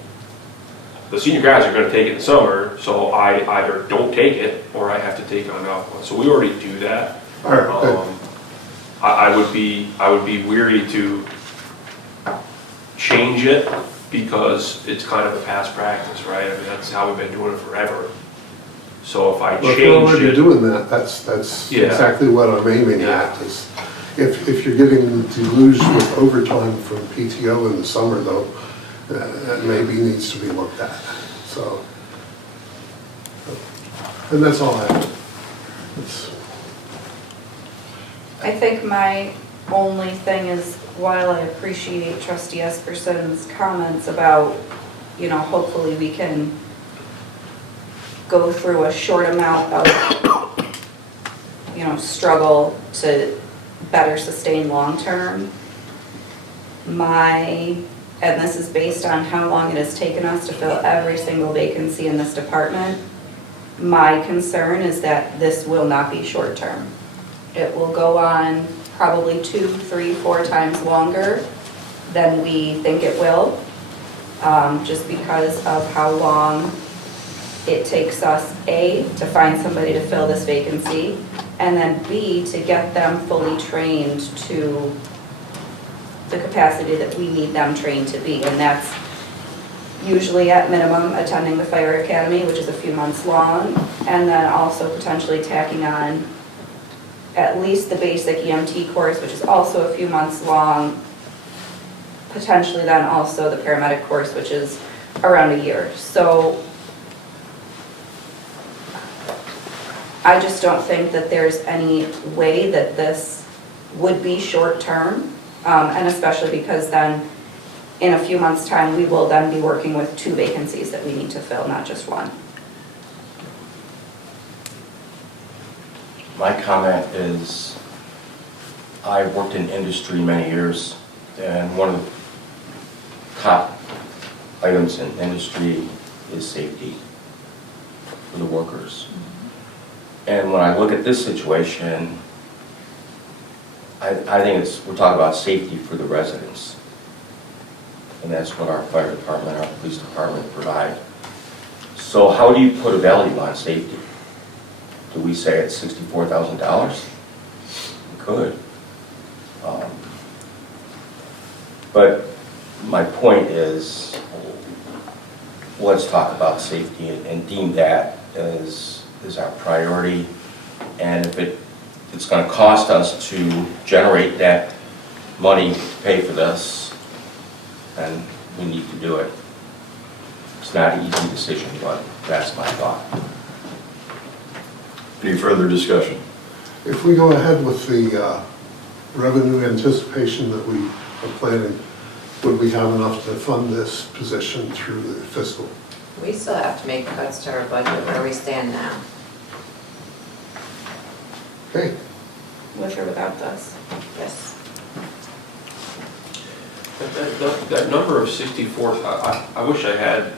the senior guys are going to take it in the summer, so I either don't take it or I have to take on off one. So we already do that. All right. I would be weary to change it because it's kind of a past practice, right? I mean, that's how we've been doing it forever. So if I change it, if you're already doing that, that's exactly what I'm aiming at. Is if you're getting deluged with overtime from PTO in the summer, though, that maybe needs to be looked at. So, and that's all I have. I think my only thing is, while I appreciate Trustee Esperson's comments about, you know, hopefully we can go through a short amount of, you know, struggle to better sustain long-term, and this is based on how long it has taken us to fill every single vacancy in this department, my concern is that this will not be short-term. It will go on probably 2, 3, 4 times longer than we think it will, just because of how long it takes us, A, to find somebody to fill this vacancy, and then B, to get them fully trained to the capacity that we need them trained to be. And that's usually at minimum attending the fire academy, which is a few months long, and then also potentially tacking on at least the basic EMT course, which is also a few months long, potentially then also the paramedic course, which is around a year. So I just don't think that there's any way that this would be short-term, and especially because then in a few months' time, we will then be working with 2 vacancies that we need to fill, not just 1. My comment is, I worked in industry many years, and one of the top items in industry is safety for the workers. And when I look at this situation, I think we're talking about safety for the residents. And that's what our fire department, our police department provide. So how do you put a value on safety? Do we say it's $64,000? We could. But my point is, let's talk about safety and deem that as our priority. And if it's going to cost us to generate that money to pay for this, then we need to do it. It's not an easy decision, but that's my thought. Any further discussion? If we go ahead with the revenue anticipation that we are planning, would we have enough to fund this position through the fiscal? We still have to make cuts to our budget where we stand now. Okay, With or without this? Yes. That number of 64, I wish I had,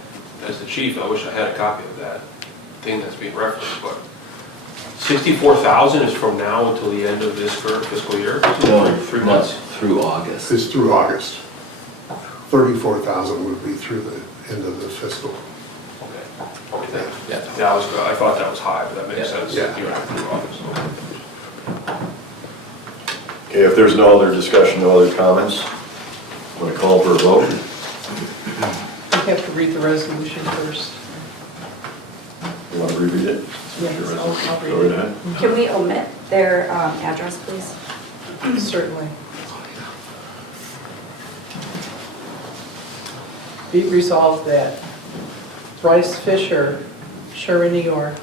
as the chief, I wish I had a copy of that thing that's being referenced, but 64,000 is from now until the end of this current fiscal year? No, 3 months? Through August. it's through August. 34,000 would be through the end of the fiscal. Okay, thanks. Yeah. Yeah, I thought that was high, but that makes Yeah. sense. Yeah. You're right, through August, okay. Okay, if there's no other discussion, no other comments, I'm going to call for a vote. We have to read the resolution first. You want to reread it? Yes, Sure. I'll read Go it. ahead. Can we omit their address, please? Certainly. Be it resolved that Bryce Fisher, Sherman, New York,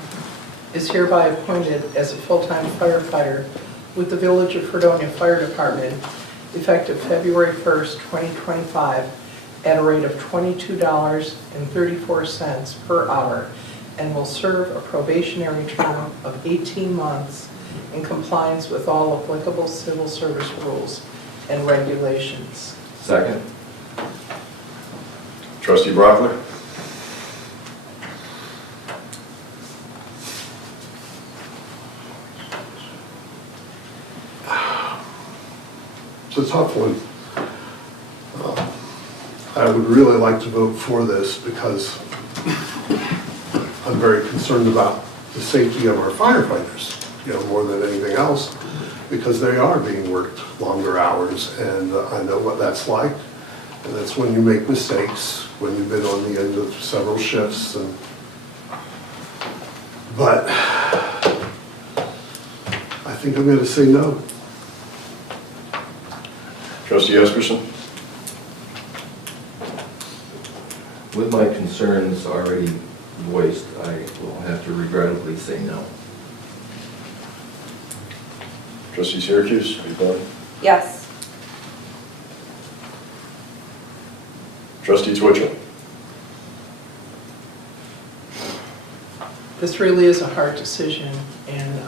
is hereby appointed as a full-time firefighter with the Village of Fredonia Fire Department effective February 1st, 2025, at a rate of $22.34 per hour, and will serve a probationary term of 18 months in compliance with all applicable civil service rules and regulations. Second? Trustee Brockler? It's a tough one. I would really like to vote for this because I'm very concerned about the safety of our firefighters, more than anything else, because they are being worked longer hours, and I know what that's like. And that's when you make mistakes, when you've been on the end of several shifts. But I think I'm going to say no. Trustee Esperson? With my concerns already voiced, I will have to regrettably say no. Trustee Syracuse, are you voting? Yes. Trustee Twitchell? This really is a hard decision, and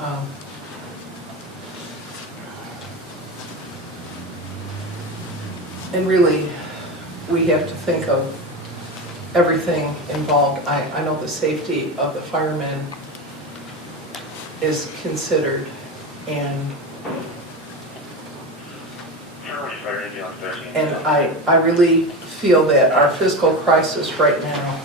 really, we have to think of everything involved. I know the safety of the firemen is considered, and I really feel that our fiscal crisis right now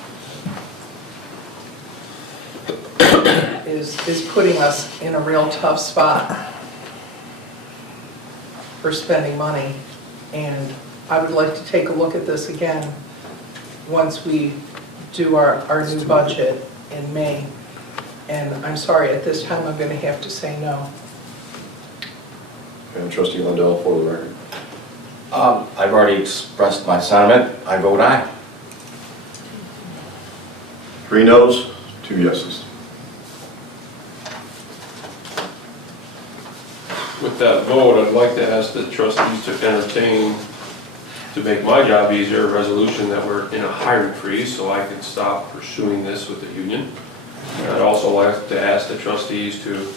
is putting us in a real tough spot for spending money. And I would like to take a look at this again once we do our new budget in May. And I'm sorry, at this time, I'm going to have to say no. And Trustee Wendell, for the record. I've already expressed my sentiment. I vote aye. 3 noes, 2 yeses. With that vote, I'd like to ask the trustees to entertain, to make my job easier, a resolution that we're in a hiring freeze so I can stop pursuing this with the union. And I'd also like to ask the trustees to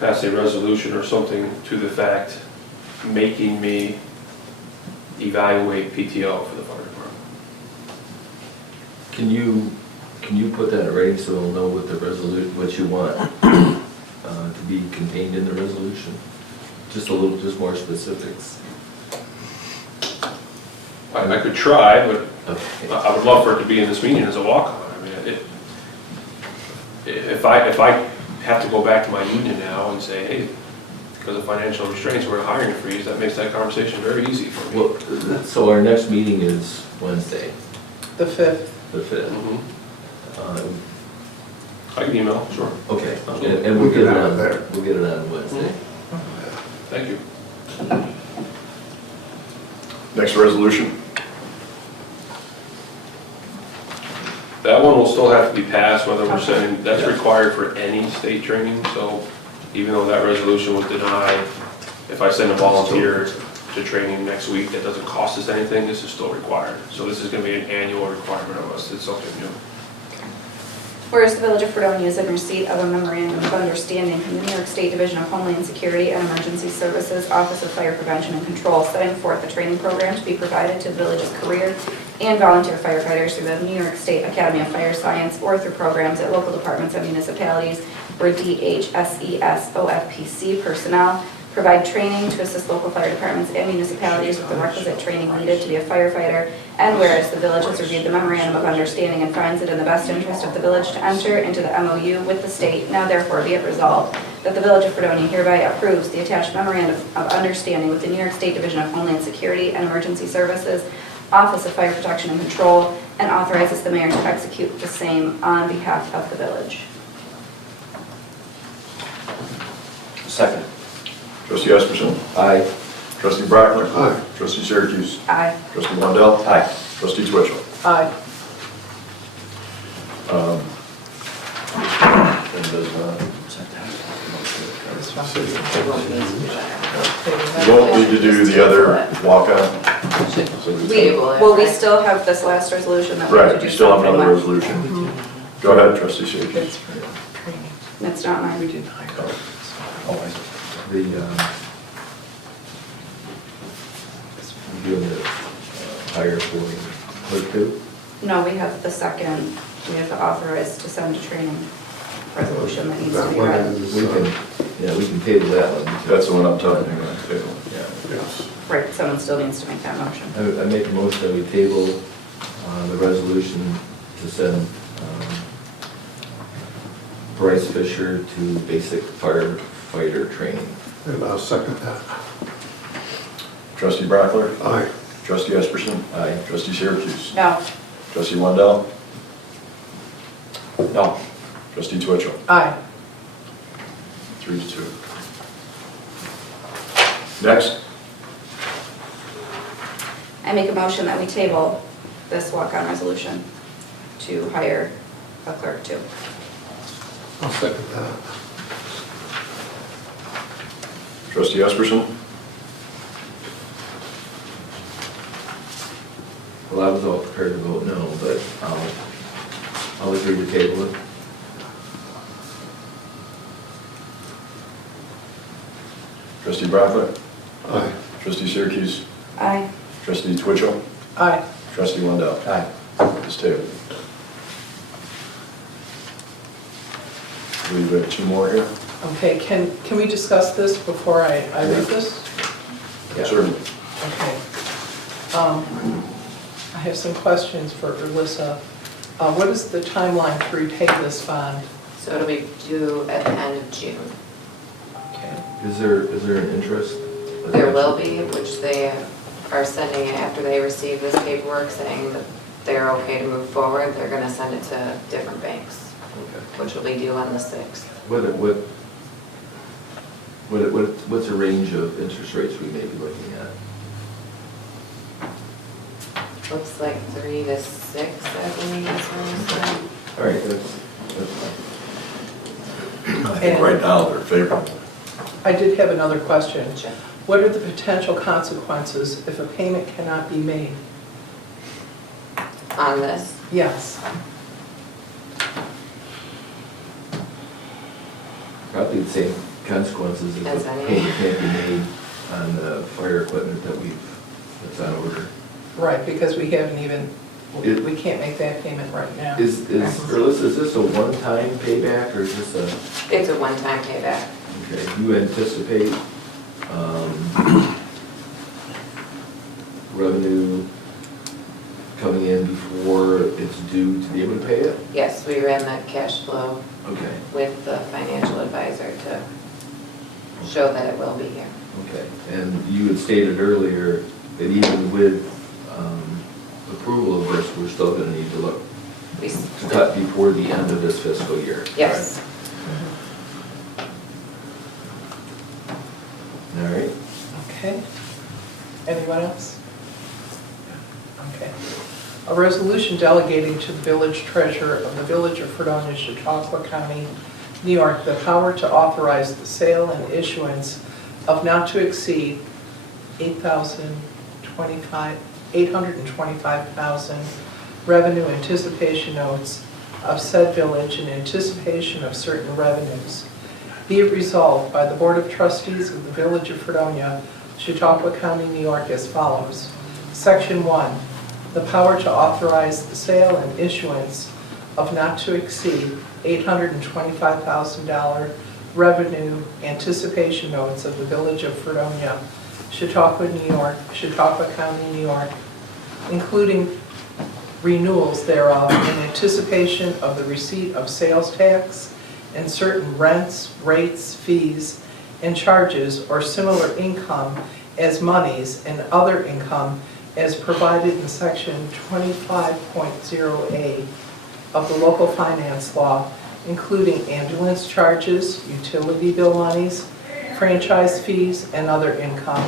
pass a resolution or something to the fact making me evaluate PTO for the fire department. Can you put that in writing so we'll know what the what you want to be contained in the resolution? Just more specifics. I could try, but Okay. I would love for it to be in this meeting as a walk-on. I mean, if I have to go back to my union now and say, hey, because of financial restraints, we're in a hiring freeze, that makes that conversation very easy for me. Well, so our next meeting is Wednesday, The 5th. the 5th. Mhm. I can email, sure. Okay, and we'll get it on, there. we'll get it on Wednesday. Thank you. Next resolution. That one will still have to be passed, whether we're sending, that's required for any state training, so even though that resolution was denied, if I send a volunteer to training next week, that doesn't cost us anything, this is still required. So this is gonna be an annual requirement of us, it's something new. Whereas the Village of Fredonia is in receipt of a memorandum of understanding from the New York State Division of Homeland Security and Emergency Services Office of Fire Prevention and Control, setting forth a training program to be provided to the village's career and volunteer firefighters through the New York State Academy of Fire Science or through programs at local departments and municipalities where DHSES OFPC personnel provide training to assist local fire departments and municipalities with the requisite training needed to be a firefighter, and whereas the village has reviewed the memorandum of understanding and finds it in the best interest of the village to enter into the MOU with the state, now therefore be it resolved that the Village of Fredonia hereby approves the attached memorandum of understanding with the New York State Division of Homeland Security and Emergency Services, Office of Fire Protection and Control, and authorizes the mayor to execute the same on behalf of the village. Second. Trustee Esperson. Aye. Trustee Brackler. Aye. Trustee Syracuse. Aye. Trustee Wendell. Aye. Trustee Twitchell. Aye. And does This one. you won't need to do the other walk-on? Well, we still have this last resolution that we have to Right, do you still have something another with. resolution. Go ahead, Trustee Syracuse. That's for training. That's not We mine. didn't hire. The, doing the hire for clerk too? No, we have the second, we have to authorize to send a training resolution that needs to That be one read. is, We can, yeah, we can table that one. That's the one I'm talking about. Table. Yeah. yes. Right, someone still needs to make that motion. I make a motion that we table the resolution to send Bryce Fisher to basic firefighter training. And I'll second that. Trustee Brackler. Aye. Trustee Esperson. Aye. Trustee Syracuse. No, Trustee Wendell. No. Trustee Twitchell. Aye. 3-2. Next. I make a motion that we table this walk-on resolution to hire a clerk too. I'll second that. Trustee Esperson. Well, I was all prepared to vote no, but I'll agree to table it. Trustee Brackler. Aye. Trustee Syracuse. Aye. Trustee Twitchell. Aye. Trustee Wendell. Aye. It's tabled. I believe we have 2 more here. Okay, can we discuss this before I read this? Yeah. Certainly. Okay. I have some questions for Alyssa. What is the timeline to repay this bond? So it'll be due at the end of June. Okay. Is there an interest? There will be, which they are sending it after they receive this paperwork saying that they're okay to move forward. They're gonna send it to different banks, Okay. which will be due on the 6th. What's a range of interest rates we may be looking at? Looks like 3 to 6, I believe is what it All right, that's fine. I think right now they're favorable. I did have another question. said. What are the potential consequences if a payment cannot be made? On this, Yes. Probably the same consequences as As the any. payment can't be made on the fire equipment that's on order. Right, because we haven't even, It- we can't make that payment right now. Is this a one-time payback or is this a, it's a one-time payback. okay, you anticipate revenue coming in before it's due to be able to pay it? Yes, we ran that cash flow Okay, with the financial advisor to show that it will be here. okay. And you had stated earlier that even with approval of this, we're still gonna need to look We s- to cut before the end of this fiscal year. Yes. All right. Okay. Anyone else? Okay. A resolution delegating to the village treasurer of the Village of Fredonia, Chautauqua County, New York, the power to authorize the sale and issuance of not to exceed $825,000 revenue anticipation notes of said village in anticipation of certain revenues. Be it resolved by the Board of Trustees of the Village of Fredonia, Chautauqua County, New York as follows. Section 1, the power to authorize the sale and issuance of not to exceed $825,000 revenue anticipation notes of the Village of Fredonia, Chautauqua, New York, Chautauqua County, New York, including renewals thereof in anticipation of the receipt of sales tax and certain rents, rates, fees, and charges or similar income as monies and other income as provided in section 25.0A of the local finance law, including ambulance charges, utility bill monies, franchise fees, and other income,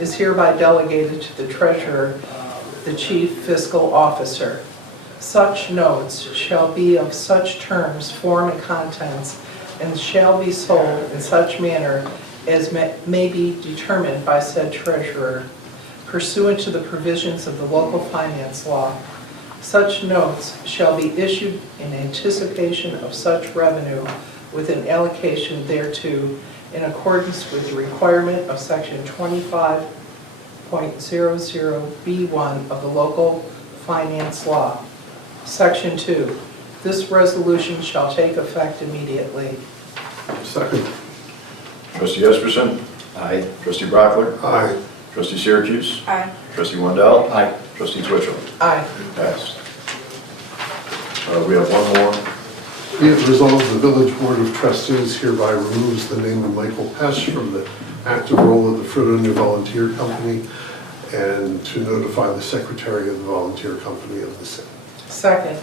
is hereby delegated to the treasurer, the chief fiscal officer. Such notes shall be of such terms, form, and contents, and shall be sold in such manner as may be determined by said treasurer, pursuant to the provisions of the local finance law. Such notes shall be issued in anticipation of such revenue with an allocation thereto in accordance with the requirement of section 25.00B1 of the local finance law. Section 2, this resolution shall take effect immediately. Second. Trustee Esperson? Aye. Trustee Brockler? Aye. Trustee Syracuse? Aye. Trustee Wendell? Aye. Trustee Twitchell? Aye. Passed. We have one more. Be it resolved, the Village Board of Trustees hereby removes the name of Michael Pesch from the active role of the Fredonia Volunteer Company and to notify the Secretary of the Volunteer Company of the same. Second.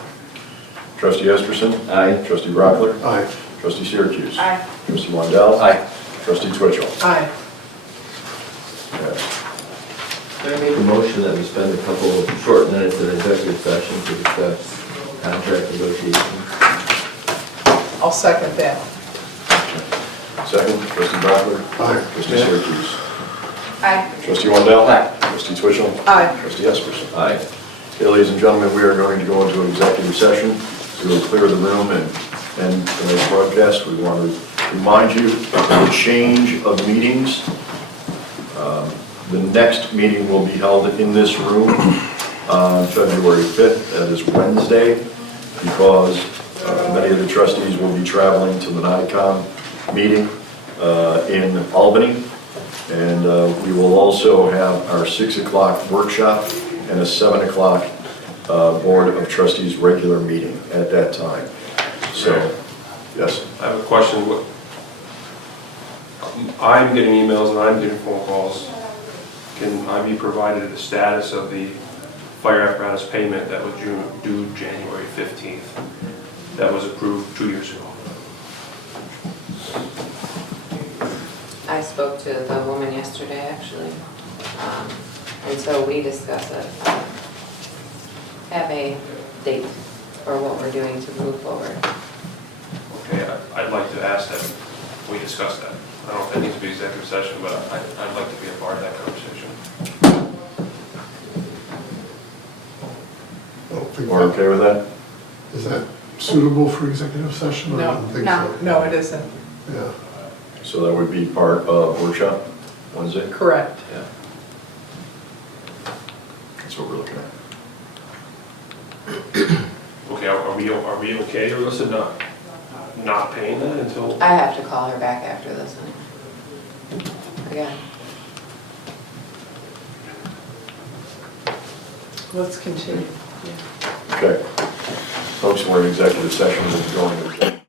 Trustee Esperson? Aye. Trustee Brockler? Aye. Trustee Syracuse? Aye. Trustee Wendell? Aye. Trustee Twitchell? Aye. Passed. Can I make a motion that we spend a couple of short minutes in executive session to discuss contract negotiations? I'll second that. Second, Trustee Brockler? Aye. Trustee Syracuse? Aye. Trustee Wendell? Aye. Trustee Twitchell? Aye. Trustee Esperson? Aye. Okay, ladies and gentlemen, we are going to go into executive session. We will clear the room and tonight's broadcast. We want to remind you of the change of meetings. The next meeting will be held in this room on February 5th. That is Wednesday, because many of the trustees will be traveling to the NICOM meeting in Albany. And we will also have our 6 o'clock workshop and a 7 o'clock Board of Trustees regular meeting at that time. So Yes. I have a question. I'm getting emails and I'm getting phone calls. Can I be provided the status of the fire apparatus payment that was due January 15th? That was approved 2 years ago. I spoke to the woman yesterday, actually, and so we discussed it. Have a date for what we're doing to move forward. Okay, I'd like to ask that we discuss that. I don't know if that needs to be executive session, but I'd like to be a part of that conversation. I don't think We're okay with that? Is that suitable for executive session? I No. don't think No. so. No, it isn't. Yeah. So that would be part of workshop Wednesday? Correct. Yeah. That's what we're looking at. Okay, are we okay, Alyssa, not paying that until? I have to call her back after this one. Again. Let's continue. Okay. Folks, we're in executive session, we're going to